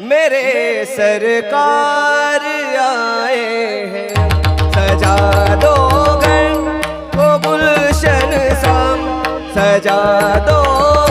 मेरे सरकार आए हैं। सजा दो घर को गुलशन शाम सजा दो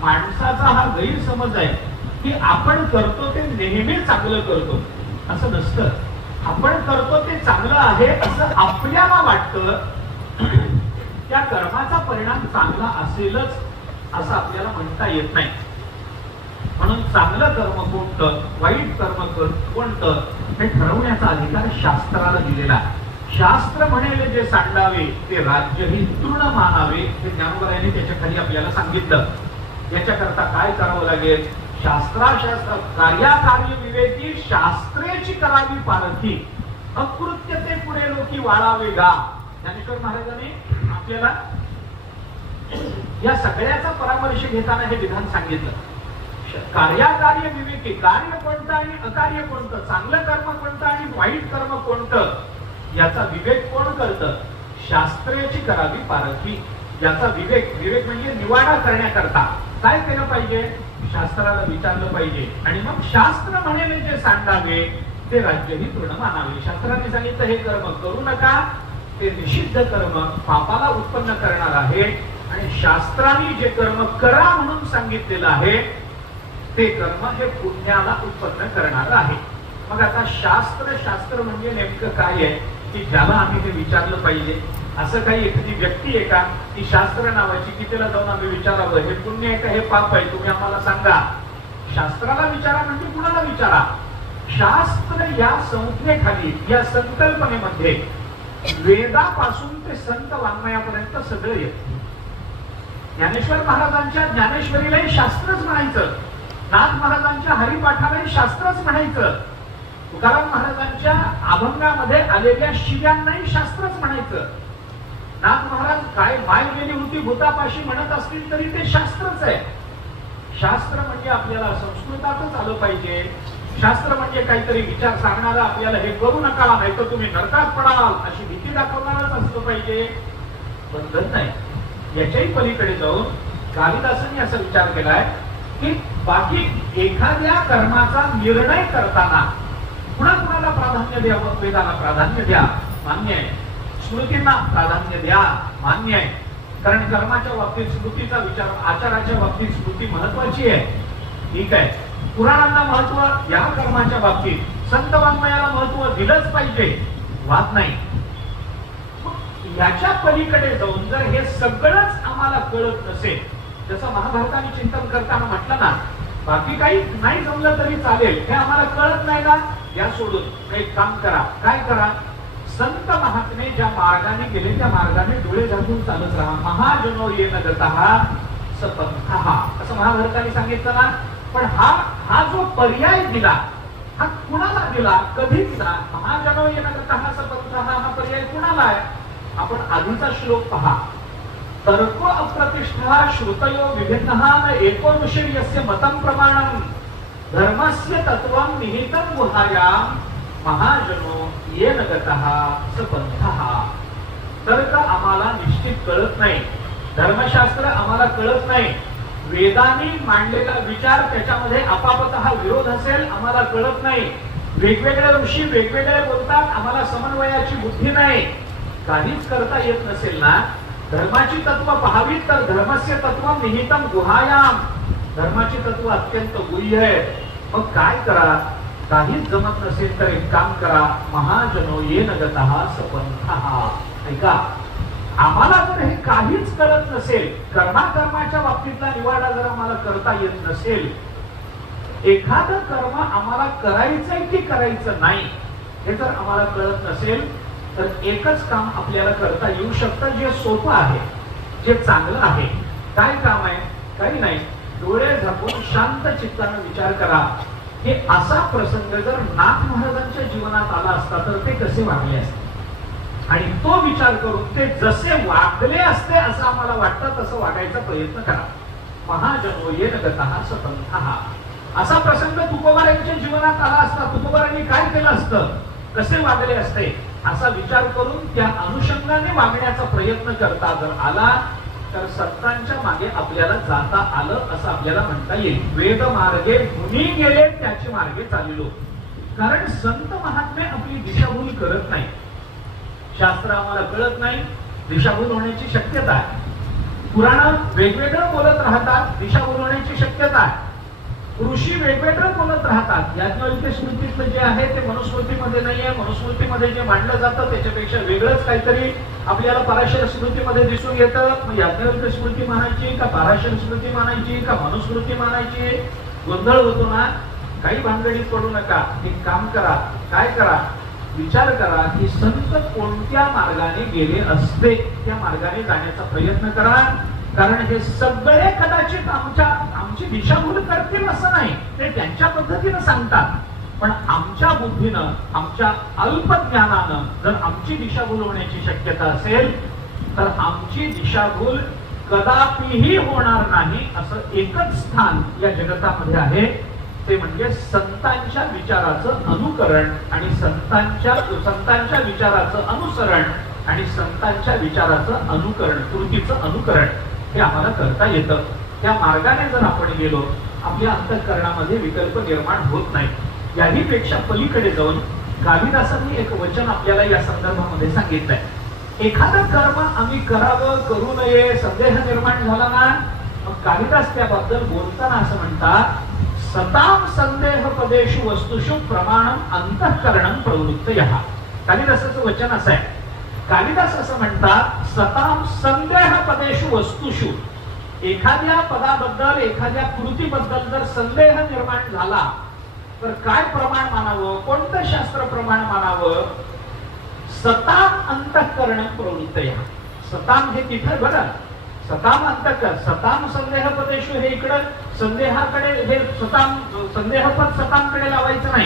माणसाचा हा गैरसमज आहे की आपण करतो ते नेहमी चांगलं करतो. असं नसतं. आपण करतो ते चांगलं आहे असं आपल्याला वाटतं. त्या कर्माचा परिणाम चांगला असेलच असं आपल्याला म्हणता येत नाही. म्हणून चांगलं कर्म कोणतं वाईट कर्म कोणतं हे ठरवण्याचा अधिकार शास्त्राला दिलेला आहे. शास्त्र म्हणेल जे सांडावे ते राज्य ही तृण मानावे हे ज्ञानोबरायांनी त्याच्याखाली आपल्याला सांगितलं. याच्याकरता काय करावं लागेल? शास्त्राशास्त्र कार्याकार्य विवेकी शास्त्रेची करावी पारखी अकृत्य ते पुढे लोकी वाळावे गा. ज्ञानेश्वर महाराजांनी आपल्याला या सगळ्याचा परामर्श घेताना हे विधान सांगितलं. कार्याकार्य विवेकी कार्य कोणतं आणि अकार्य कोणतं? चांगलं कर्म कोणतं आणि वाईट कर्म कोणतं? याचा विवेक कोण करतं? शास्त्रेची करावी पारखी याचा विवेक विवेक म्हणजे निवाडा करण्याकरता. काय केलं पाहिजे? शास्त्राला विचारलं पाहिजे. आणि मग शास्त्र म्हणेल जे सांगावे ते राज्यही पूर्ण मानावे. शास्त्राने सांगितलं हे कर्म करू नका. ते निषिद्ध कर्म पापाला उत्पन्न करणार आहे. आणि शास्त्राने जे कर्म करा म्हणून सांगितलेलं आहे ते कर्म हे पुण्याला उत्पन्न करणार आहे. मग आता शास्त्र शास्त्र म्हणजे नेमकं काय आहे? की ज्याला आम्ही ते विचारलं पाहिजे. असं काही एखादी व्यक्ती आहे का ती शास्त्र नावाची की तिला जाऊन आम्ही विचारावं हे पुण्य आहे का हे पाप आहे तुम्ही आम्हाला सांगा. शास्त्राला विचारा म्हणजे कुणाला विचारा? शास्त्र या संज्ञेखाली या संकल्पनेमध्ये वेदापासून ते संत वाङ्मयापर्यंत सगळं येत. ज्ञानेश्वर महाराजांच्या ज्ञानेश्वरीलाही शास्त्रच म्हणायचं. नाथ महाराजांच्या हरिपाठालाही शास्त्रच म्हणायचं. तुकाराम महाराजांच्या अभंगामध्ये आलेल्या शिव्यांनाही शास्त्रच म्हणायचं. नाथ महाराज काय माय गेली होती भूतापाशी म्हणत असतील तरी ते शास्त्रच आहे. शास्त्र म्हणजे आपल्याला संस्कृतातच आलं पाहिजे. शास्त्र म्हणजे काहीतरी विचार सांगणारा आपल्याला हे करू नका नाही तर तुम्ही नरकात पडाल अशी भीती दाखवणारच असलं पाहिजे. बंधन नाही. याच्याही पलीकडे जाऊन कालिदासांनी असा विचार केलाय की बाकी एखाद्या कर्माचा निर्णय करताना कुणा कुणाला प्राधान्य द्यावं? वेदाला प्राधान्य द्या. मान्य आहे. स्मृतींना प्राधान्य द्या मान्य आहे. कारण कर्माच्या बाबतीत स्मृतीचा विचार आचाराच्या बाबतीत स्मृती महत्वाची आहे. ठीक आहे. पुराणांना महत्त्व या कर्माच्या बाबतीत संत वाङ्मयाला महत्त्व दिलंच पाहिजे. वाद नाही. याच्या पलीकडे जाऊन जर हे सगळंच आम्हाला कळत नसेल जसं महाभारताने चिंतन करताना म्हटलं ना बाकी काही नाही जमलं तरी चालेल हे आम्हाला कळत नाही ना? या सोडून एक काम करा. काय करा? संत महात्मे ज्या मार्गाने गेले त्या मार्गाने डोळे झाकून चालत राहा. महाजनो येन सतत. सपंथहा असं महाभारताने सांगितलं ना? पण हा हा जो पर्याय दिला हा कुणाला दिला? कधी दिला महाजनो येन गतहा सपंथहा हा पर्याय कुणाला आहे? आपण आधीचा श्लोक पहा. तर्क अप्रतिष्ठा श्रुतयो विभिन्न न एकोनुषे यस्य मतं प्रमाणम. धर्मस्य तत्वं निहितं गुहायाम. महाजनो येन गतः स पंथः तर्क आम्हाला निश्चित कळत नाही. धर्मशास्त्र आम्हाला कळत नाही. वेदांनी मांडलेला विचार त्याच्यामध्ये आपापत हा विरोध असेल आम्हाला कळत नाही. वेगवेगळ्या ऋषी वेगवेगळे बोलतात आम्हाला समन्वयाची बुद्धी नाही. काहीच करता येत नसेल ना? धर्माची तत्व पाहावीत तर धर्मस्य तत्व निहितम गुहायाम. धर्माची तत्व अत्यंत गुह्य आहे. मग काय करा? काहीच जमत नसेल तर एक काम करा महाजनो ये नगत सपंथ. ऐका आम्हाला जर हे काहीच कळत नसेल कर्माकर्माच्या बाबतीतला निवाडा जर आम्हाला करता येत नसेल एखादं कर्म आम्हाला करायचंय की करायचं नाही हे जर आम्हाला कळत नसेल तर एकच काम आपल्याला करता येऊ शकतं जे सोपं आहे जे चांगलं आहे. काय काम आहे? काही नाही. डोळे झाकून शांत चित्तानं विचार करा. हे असा प्रसंग जर नाथ महाराजांच्या जीवनात आला असता तर ते कसे वागले असते? आणि तो विचार करून ते जसे वागले असते असं आम्हाला वाटतं तसं वागायचा प्रयत्न करा. महाजनो येन गतः सपंथः असा प्रसंग तुकोबारांच्या जीवनात आला असता तुकोबारांनी काय केलं असतं? कसे वागले असते? असा विचार करून त्या अनुषंगाने वागण्याचा प्रयत्न करता जर आला तर सत्तांच्या मागे आपल्याला जाता आलं असं आपल्याला म्हणता येईल. वेद मार्गे मुनी गेले त्याचे मार्गे चाललो. कारण संत महात्मे आपली दिशाभूल करत नाही शास्त्र आम्हाला कळत नाही दिशाभूल होण्याची शक्यता आहे. पुराण वेगवेगळं बोलत राहतात दिशाभूल होण्याची शक्यता आहे. ऋषी वेगवेगळं बोलत राहतात. याज्ञवल्क्य स्मृतीतलं जे आहे ते मनुस्मृतीमध्ये नाहीये. मनुस्मृतीमध्ये जे मांडलं जातं त्याच्यापेक्षा वेगळंच काहीतरी आपल्याला पराशर स्मृतीमध्ये दिसून येतं. मग याज्ञवल्क्य स्मृती मानायची का पराशर स्मृती मानायची का मनुस्मृती मानायची गोंधळ होतो ना. काही भानगडीत पडू नका. एक काम करा. काय करा? विचार करा की संत कोणत्या मार्गाने गेले असते त्या मार्गाने जाण्याचा प्रयत्न करा. कारण हे सगळे कदाचित आमच्या आमची दिशाभूल करतील असं नाही. ते त्यांच्या पद्धतीनं सांगतात. पण आमच्या बुद्धीनं आमच्या अल्प ज्ञानानं जर आमची दिशाभूल होण्याची शक्यता असेल तर आमची दिशाभूल कदापिही होणार नाही असं एकच स्थान या जगतामध्ये आहे. ते म्हणजे संतांच्या विचाराचं अनुकरण आणि संतांच्या संतांच्या विचाराचं अनुसरण आणि संतांच्या विचाराचं अनुकरण कृतीचं अनुकरण. हे आम्हाला करता येतं. त्या मार्गाने जर आपण गेलो आपल्या अंतःकरणामध्ये विकल्प निर्माण होत नाही. याही पेक्षा पलीकडे जाऊन गाविदासांनी एक वचन आपल्याला या संदर्भामध्ये सांगितलंय. एखादं कर्म आम्ही करावं करू नये संदेह निर्माण झाला ना मग कालिदास त्याबद्दल बोलताना असं म्हणतात सताम संदेह प्रदेश वस्तुषु प्रमाणम अंतःकरणम प्रवृत्त यहा कालिदासाचं वचन असं आहे. कालिदास असं म्हणतात सताम संदेह पदेशु वस्तुषु. एखाद्या पदाबद्दल एखाद्या कृतीबद्दल जर संदेह निर्माण झाला तर काय प्रमाण मानावं? कोणतं शास्त्र प्रमाण मानावं? सताम अंतःकरण प्रवृत्त या. सताम हे तिथं बरं सताम अंतकर सताम संदेह पदेशु हे इकडं संदेहाकडे हे सताम संदेहपद सतामकडे लावायचं नाही.